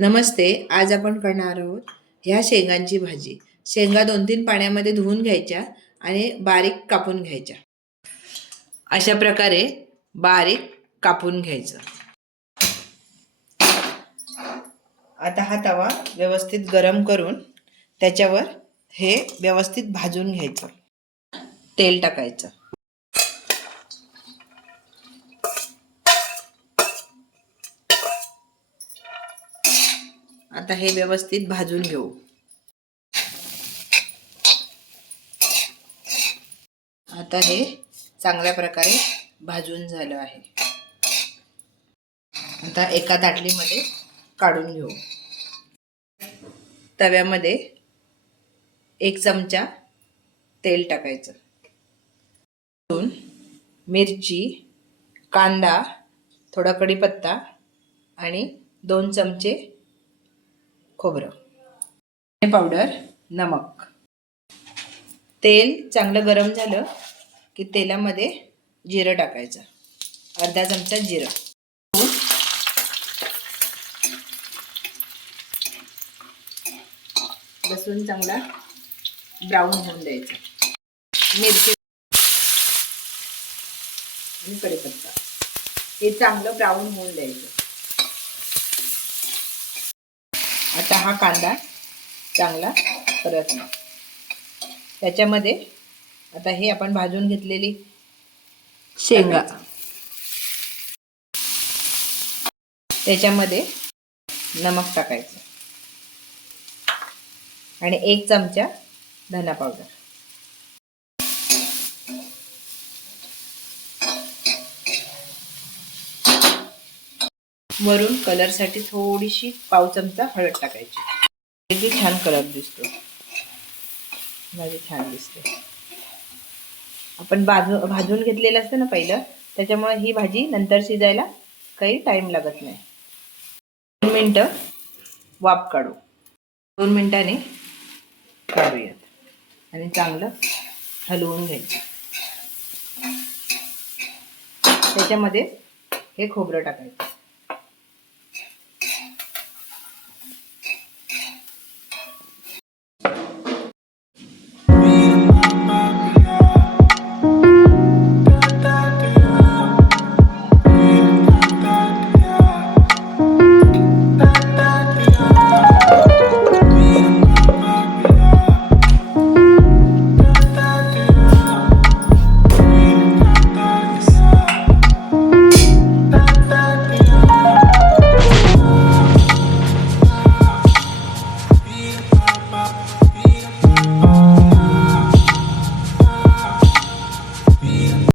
नमस्ते आज आपण करणार आहोत ह्या शेंगांची भाजी. शेंगा दोन तीन पाण्यामध्ये धुवून घ्यायच्या आणि बारीक कापून घ्यायच्या. अशा प्रकारे बारीक कापून घ्यायचं. आता हा तवा व्यवस्थित गरम करून त्याच्यावर हे व्यवस्थित भाजून घ्यायचं. तेल टाकायचं. आता हे व्यवस्थित भाजून घेऊ. आता हे चांगल्या प्रकारे भाजून झालं आहे. आता एका ताटलीमध्ये काढून घेऊ. तव्यामध्ये एक चमचा तेल टाकायचं. मिरची कांदा थोडा कढीपत्ता आणि दोन चमचे खोबरं. पावडर नमक. तेल चांगलं गरम झालं की तेलामध्ये जिरं टाकायचं. अर्धा चमचा जिरं. लसूण चांगला ब्राऊन होऊन द्यायचा. मिरची आणि कढीपत्ता. हे चांगलं ब्राऊन होऊन द्यायचं. आता हा कांदा चांगला परतला त्याच्यामध्ये आता हे आपण भाजून घेतलेली शेंगा. त्याच्यामध्ये नमक टाकायचं. आणि एक चमचा धना पावडर. वरून कलरसाठी थोडीशी पाव चमचा हळद टाकायची. अगदी छान कलर दिसतो. भाजी छान दिसते. आपण भाजू भाजून घेतलेलं असतं ना पहिलं त्याच्यामुळे ही भाजी नंतर शिजायला काही टाईम लागत नाही. दोन मिनटं वाफ काढू. दोन मिनटाने काढूयात. आणि चांगलं हलवून घ्यायचं. त्याच्यामध्ये हे खोबरं टाकायचं.